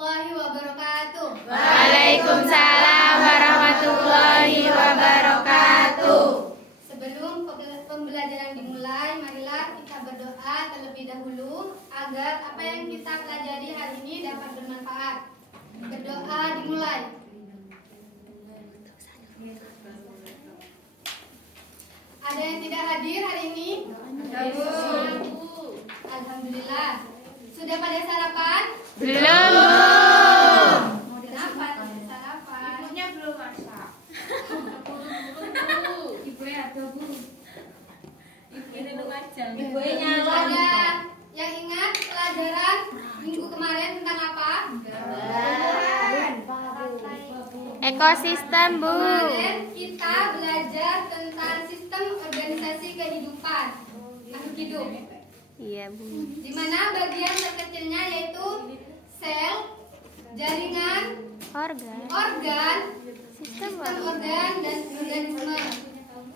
warahmatullahi wabarakatuh. Waalaikumsalam warahmatullahi wabarakatuh. Sebelum pembelajaran dimulai, marilah kita berdoa terlebih dahulu agar apa yang kita pelajari hari ini dapat bermanfaat. Berdoa dimulai. Ada yang tidak hadir hari ini? Alhamdulillah. Sudah pada sarapan? Belum. Kenapa tidak sarapan? Ibunya belum masak. Ibunya ada, Bu. Ibunya belum aja. Ibunya Ada yang ingat pelajaran minggu kemarin tentang apa? Ekosistem, Bu. Kemarin kita belajar tentang sistem organisasi kehidupan makhluk hidup. Iya, Bu. Di mana bagian terkecilnya yaitu sel, jaringan, organ, sistem organ dan organisme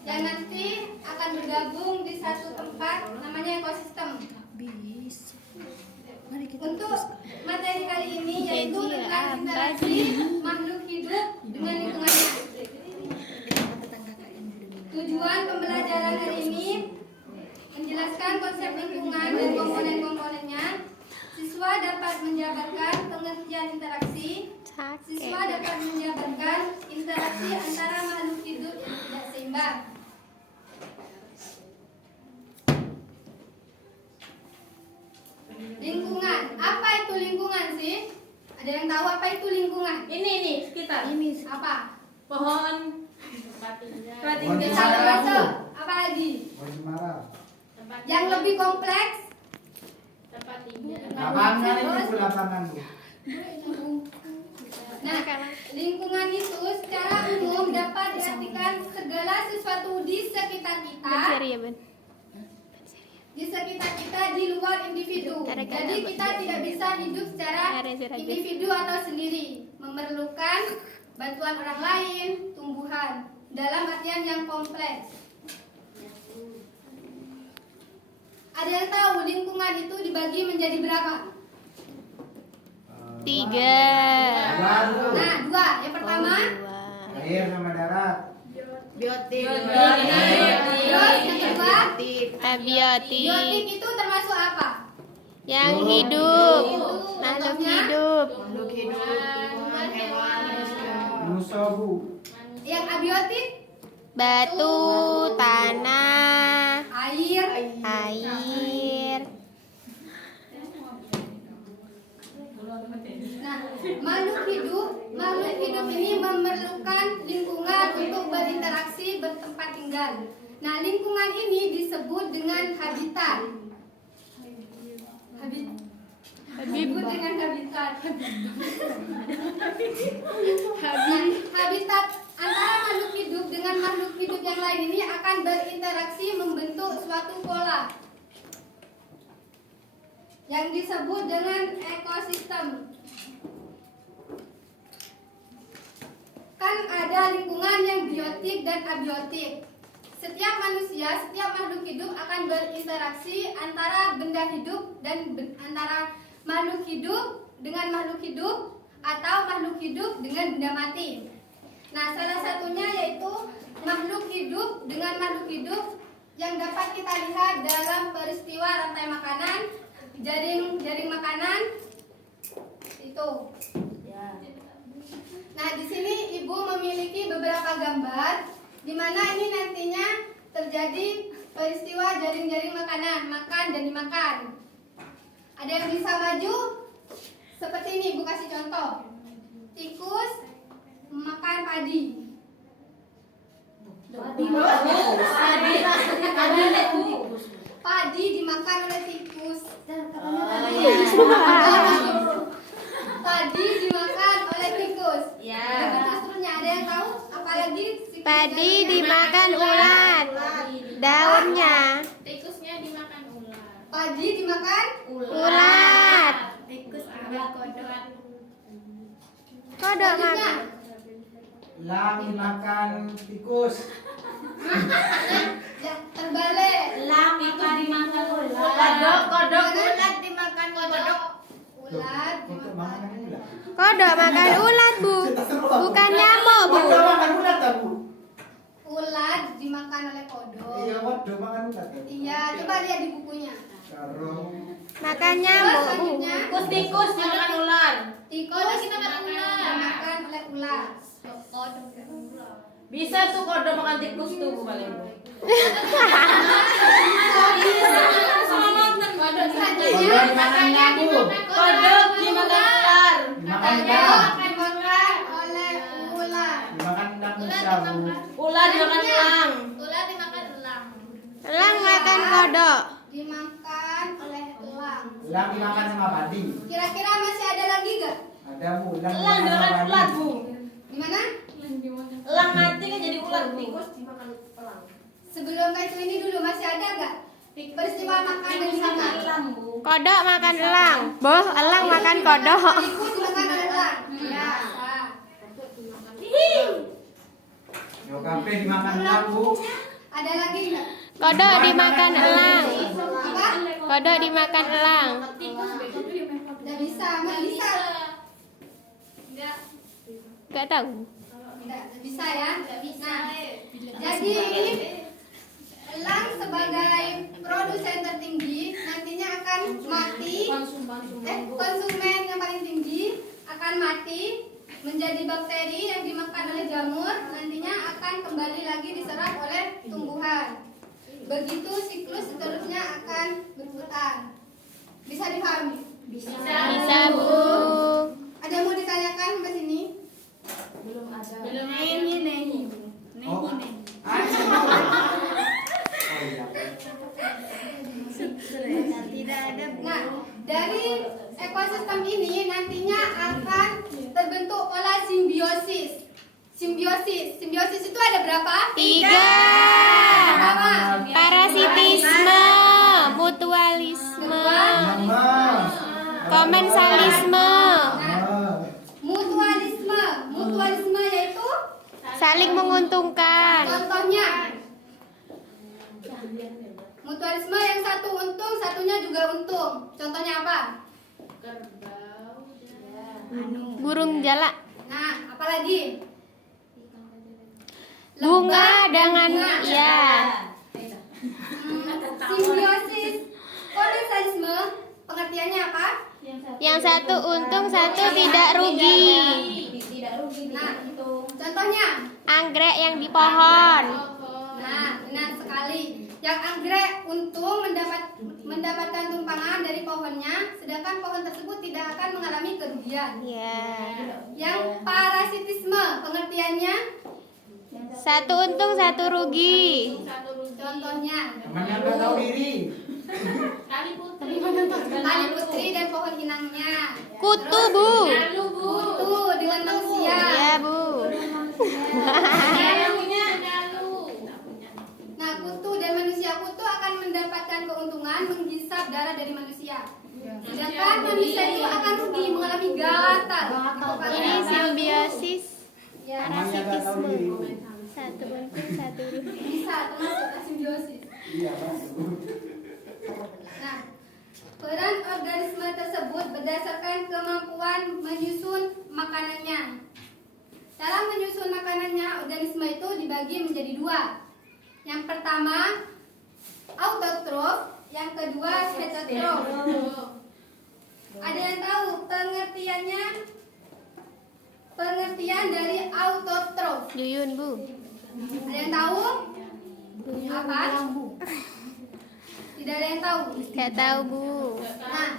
yang nanti akan bergabung di satu tempat namanya ekosistem. Untuk materi kali ini yaitu tentang interaksi makhluk hidup dengan lingkungannya. Tujuan pembelajaran hari ini menjelaskan konsep lingkungan dan komponen-komponennya. Siswa dapat menjabarkan pengertian interaksi. Siswa dapat menjabarkan interaksi antara makhluk hidup yang tidak seimbang. Lingkungan. Apa itu lingkungan sih? Ada yang tahu apa itu lingkungan? Ini nih sekitar. Ini Apa? pohon. Tempat tinggal. Bisa termasuk. Apa lagi? Yang lebih kompleks? Tempat tinggal. Lapangan itu lapangan, Bu. Nah, lingkungan itu secara umum dapat diartikan segala sesuatu di sekitar kita. Di sekitar kita di luar individu. Jadi kita tidak bisa hidup secara individu atau sendiri. Memerlukan bantuan orang lain, tumbuhan dalam artian yang kompleks. Ada yang tahu lingkungan itu dibagi menjadi berapa? 3. Nah, 2. Yang pertama, Air sama darat. Biotik. terus yang kedua, Abiotik. biotik itu termasuk apa? Yang hidup. Makhluk Contohnya? hidup. Manusia, Bu. Yang abiotik, Batu, tanah, air. air. Nah, makhluk hidup ini memerlukan lingkungan untuk berinteraksi, bertempat tinggal. Nah, lingkungan ini disebut dengan habitat. Disebut dengan habitat. Nah, habitat antara makhluk hidup dengan makhluk hidup yang lain ini akan berinteraksi membentuk suatu pola yang disebut dengan ekosistem. Kan ada lingkungan yang biotik dan abiotik. Setiap manusia, setiap makhluk hidup akan berinteraksi antara benda hidup dan antara makhluk hidup dengan makhluk hidup atau makhluk hidup dengan benda mati. Nah, salah satunya yaitu makhluk hidup dengan makhluk hidup yang dapat kita lihat dalam peristiwa rantai makanan, jaring makanan itu. Nah, di sini Ibu memiliki beberapa gambar di mana ini nantinya terjadi peristiwa jaring-jaring makanan, makan dan dimakan. Ada yang bisa maju? Seperti ini, Ibu kasih contoh. Tikus makan padi. Padi dimakan oleh tikus. Padi dimakan oleh tikus. Begitu seterusnya. Ada yang tahu? Apalagi Padi dimakan ulat. Daunnya. Tikusnya dimakan ular. Padi dimakan Ulat. Tikus ada kodok. Kodok Selanjutnya. makan. Lam dimakan tikus. Ya, terbalik. Tikus dimakan ular. Kodok Kodok ulat dimakan kodok. Ulat Kodok dimakan. makan ulat. Kodok makan ulat, Bu. Bukan nyamuk, Bu. Kodok makan ulat tak, Bu? Ulat dimakan oleh kodok. Iya, kodok makan ulat. Ya? Iya, coba lihat di bukunya. Karo Makan Terus nyamuk, Bu. selanjutnya Tikus dimakan ular. tikus dimakan oleh ular. Bisa tuh kodok makan tikus tuh Bu paling. Selanjutnya kodok makan nyamuk. Kodok dimakan ular. Dimakan kodok ulat. dimakan oleh ular. Dimakan manusia, Bu. Ular dimakan elang. Ular dimakan elang. Elang makan kodok. Dimakan oleh elang. Ulang dimakan sama padi. Kira-kira masih ada lagi gak? Ada, Bu. Ulang Elang dimakan dimakan sama ular padi. Bu. Gimana? Elang mati kan jadi ular. Tikus dimakan elang. Sebelum ke itu ini dulu masih ada gak? Peristiwa makan dan dimakan. Kodok makan elang. Boh, elang makan kodok. Tikus dimakan oleh elang. Ya. Nah. Yo kafe dimakan ular, Bu. Ada lagi gak? Kodok dimakan elang. Apa? Kodok dimakan elang. Gak bisa, nggak bisa. Gak tahu. Nggak bisa ya. Nah, jadi ini elang sebagai produsen tertinggi nantinya akan mati. Konsumen yang paling tinggi akan mati menjadi bakteri yang dimakan oleh jamur, nantinya akan kembali lagi diserap oleh tumbuhan. Begitu siklus seterusnya akan berputar. Bisa dipahami? Bisa, Bu. Ada yang mau ditanyakan ke sini? Belum ada. Oh, ada, Bu. Oh, iya. Nah, dari ekosistem ini nantinya akan terbentuk pola simbiosis. Simbiosis itu ada berapa? 3. Pertama, Parasitisme, mutualisme, Lemes. komensalisme, mutualisme. Mutualisme yaitu saling menguntungkan. contohnya mutualisme yang satu untung, satunya juga untung. Contohnya apa? Burung jalak. Nah, apalagi? Bunga dengan ya. Simbiosis. Komensalisme pengertiannya apa? Yang satu untung, satu tidak rugi. Nah, contohnya. Anggrek yang di pohon. Nah, benar sekali. Yang anggrek untung mendapatkan tumpangan dari pohonnya, sedangkan pohon tersebut tidak akan mengalami kerugian. Ya. Yang parasitisme pengertiannya, Satu untung, satu rugi. contohnya Teman yang nggak tahu diri. tali putri dan pohon inangnya. Kutu, Bu. Kutu dengan manusia. Ya, Bu. Nah, kutu dan manusia kutu akan mendapatkan keuntungan menghisap darah dari manusia. Sedangkan manusia itu akan rugi mengalami gatal. Ini simbiosis. Ya, Teman yang nggak tahu diri. Satu untung, satu rugi. bisa termasuk simbiosis. Iya, masuk. Nah, peran organisme tersebut berdasarkan kemampuan menyusun makanannya. Dalam menyusun makanannya, organisme itu dibagi menjadi 2. Yang pertama, autotrof, yang kedua heterotrof. Ada yang tahu pengertiannya? Pengertian dari autotrof. Duyun, Bu. Ada yang tahu? Apa? Tidak ada yang tahu. Gak tahu, Bu. Nah,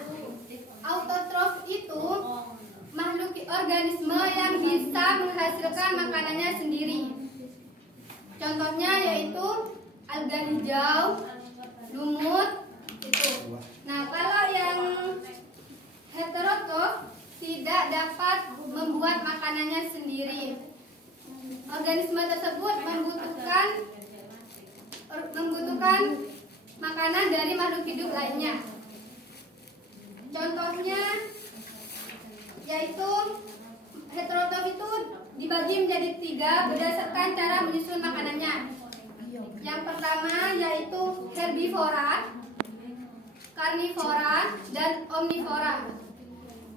autotrof itu makhluk organisme yang bisa menghasilkan makanannya sendiri. Contohnya yaitu alga hijau, lumut, itu. Nah, kalau yang heterotrof tidak dapat membuat makanannya sendiri. Organisme tersebut membutuhkan makanan dari makhluk hidup lainnya. Contohnya yaitu heterotrof itu dibagi menjadi 3 berdasarkan cara menyusun makanannya. Yang pertama yaitu herbivora, karnivora, dan omnivora.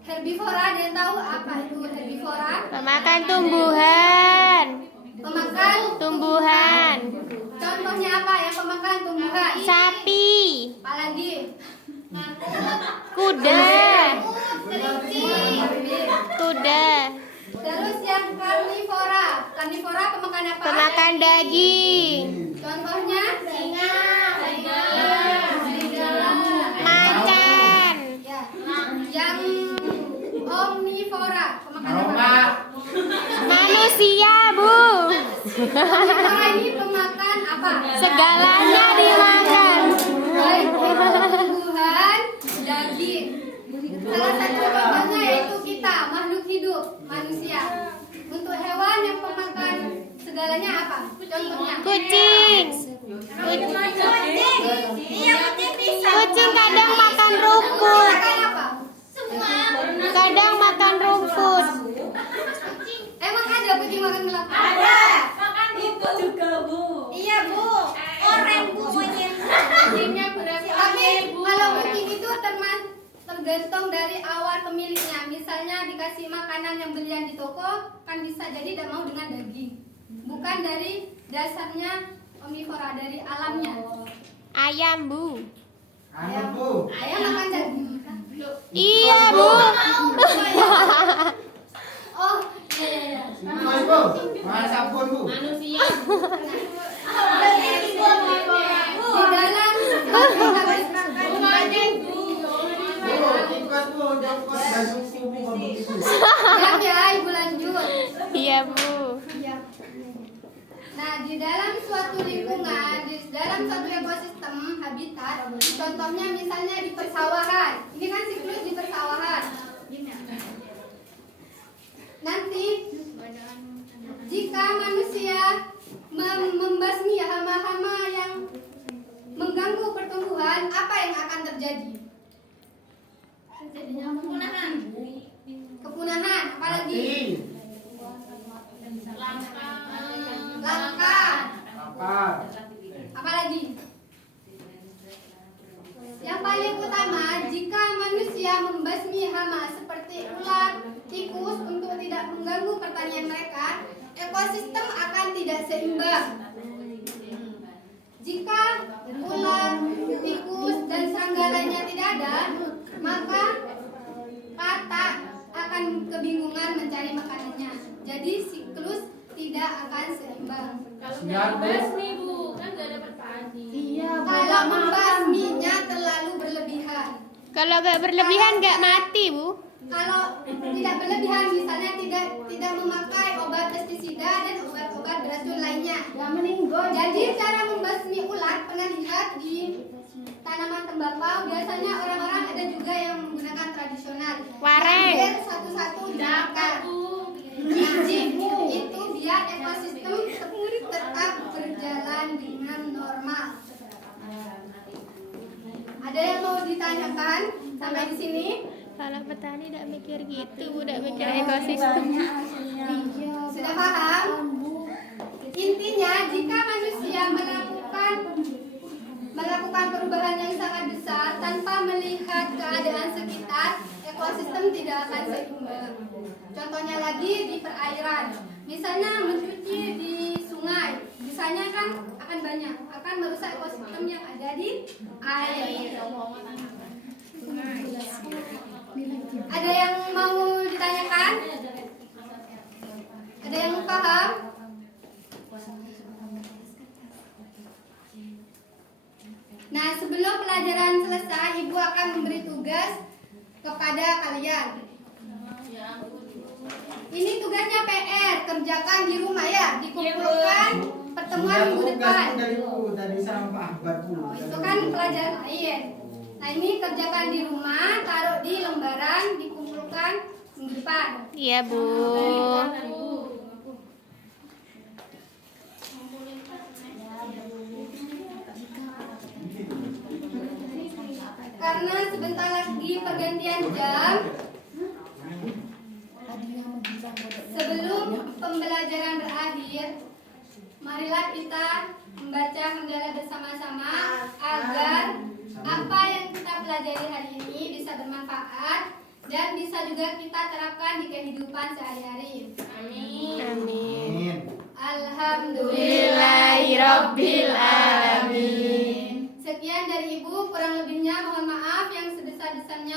Herbivora, ada yang tahu apa itu herbivora? Pemakan tumbuhan. Pemakan Tumbuhan. Contohnya apa yang pemakan tumbuhan? Sapi. Apalagi? Kuda. Kelinci. Kuda. Terus yang karnivora. Karnivora pemakan apa? Pemakan daging. Contohnya? Singa. Serigala. Macan. Ya. Yang omnivora pemakan apa? Aroma. Manusia, Bu. Omnivora ini pemakan apa? Segalanya dimakan. Baik itu tumbuhan, daging. Salah satu contohnya yaitu kita, makhluk hidup, manusia. Untuk hewan yang pemakan segalanya apa? Contohnya? Kucing. Kucing kadang makan rumput. Makan apa? Kadang makan rumput. Emang ada kucing makan kelapa? Makan itu juga, Bu. Iya, Bu. Orang Bu monyet. Kucingnya berapa? Tapi kalau kucing itu tergantung dari awal pemiliknya. Misalnya dikasih makanan yang belian di toko, kan bisa jadi tidak mau dengan daging. Bukan dari dasarnya omnivora, dari alamnya. Ayam, Bu. Ayam, Bu. Ayam makan daging. Iya, Bu. Oh, iya. Mas, Bu. Makan sabun, Bu. Manusia. Di dalam Bu, ikut, Bu. Jemput dan susu, Bu. Begitu. ya, Ibu lanjut. Iya, Bu. Iya. Nah, di dalam suatu lingkungan, di dalam suatu ekosistem habitat, contohnya misalnya di persawahan. Ini kan siklus di persawahan. Nanti jika manusia membasmi hama-hama yang mengganggu pertumbuhan, apa yang akan terjadi? Kepunahan, apalagi? Langka. Apa? Apalagi? Yang paling utama, jika manusia membasmi hama seperti ular, tikus untuk tidak mengganggu pertanian mereka, ekosistem akan tidak seimbang. Jika ular, tikus, dan serangga lainnya tidak ada, maka kata akan kebingungan mencari makanannya. Jadi siklus tidak akan seimbang. Kalau Siap, nggak Bu. basmi, Bu, kan nggak dapat padi. Kalau membasminya terlalu berlebihan. Kalau nggak berlebihan nggak mati, Bu. Kalau tidak berlebihan, misalnya tidak memakai obat pestisida dan obat-obat beracun lainnya. Jadi cara membasmi ulat pernah lihat di tanaman tembakau. Biasanya orang-orang ada juga yang menggunakan tradisional. Wareng. Ambil satu-satu dibakar. Biji itu biar ekosistem tetap berjalan dengan normal. Ada yang mau ditanyakan sampai di sini? Kalau petani tidak mikir gitu, Bu, tidak mikir ekosistem. Sudah paham? Intinya, jika manusia melakukan perubahan yang sangat besar tanpa melihat keadaan sekitar, ekosistem tidak akan seimbang. Contohnya lagi di perairan. Misalnya mencuci di sungai, bisanya kan akan banyak, akan merusak ekosistem yang ada di air. Ada yang mau ditanyakan? Ada yang paham? Nah, sebelum pelajaran selesai, Ibu akan memberi tugas kepada kalian. Ini tugasnya PR, kerjakan di rumah ya, dikumpulkan pertemuan minggu depan. Tadi sama Pak Ahmad, Bu. Itu kan pelajaran lain. Nah, ini kerjakan di rumah, taruh di lembaran, dikumpulkan minggu depan. Iya, Bu. Karena sebentar lagi pergantian jam, sebelum pembelajaran berakhir, marilah kita membaca hamdalah bersama-sama agar apa yang kita pelajari hari ini bisa bermanfaat dan bisa juga juga kita terapkan di kehidupan sehari-hari. Amin. Alhamdulillahirobbilalamin. Sekian dari Ibu, kurang lebihnya mohon maaf yang sebesar-besarnya.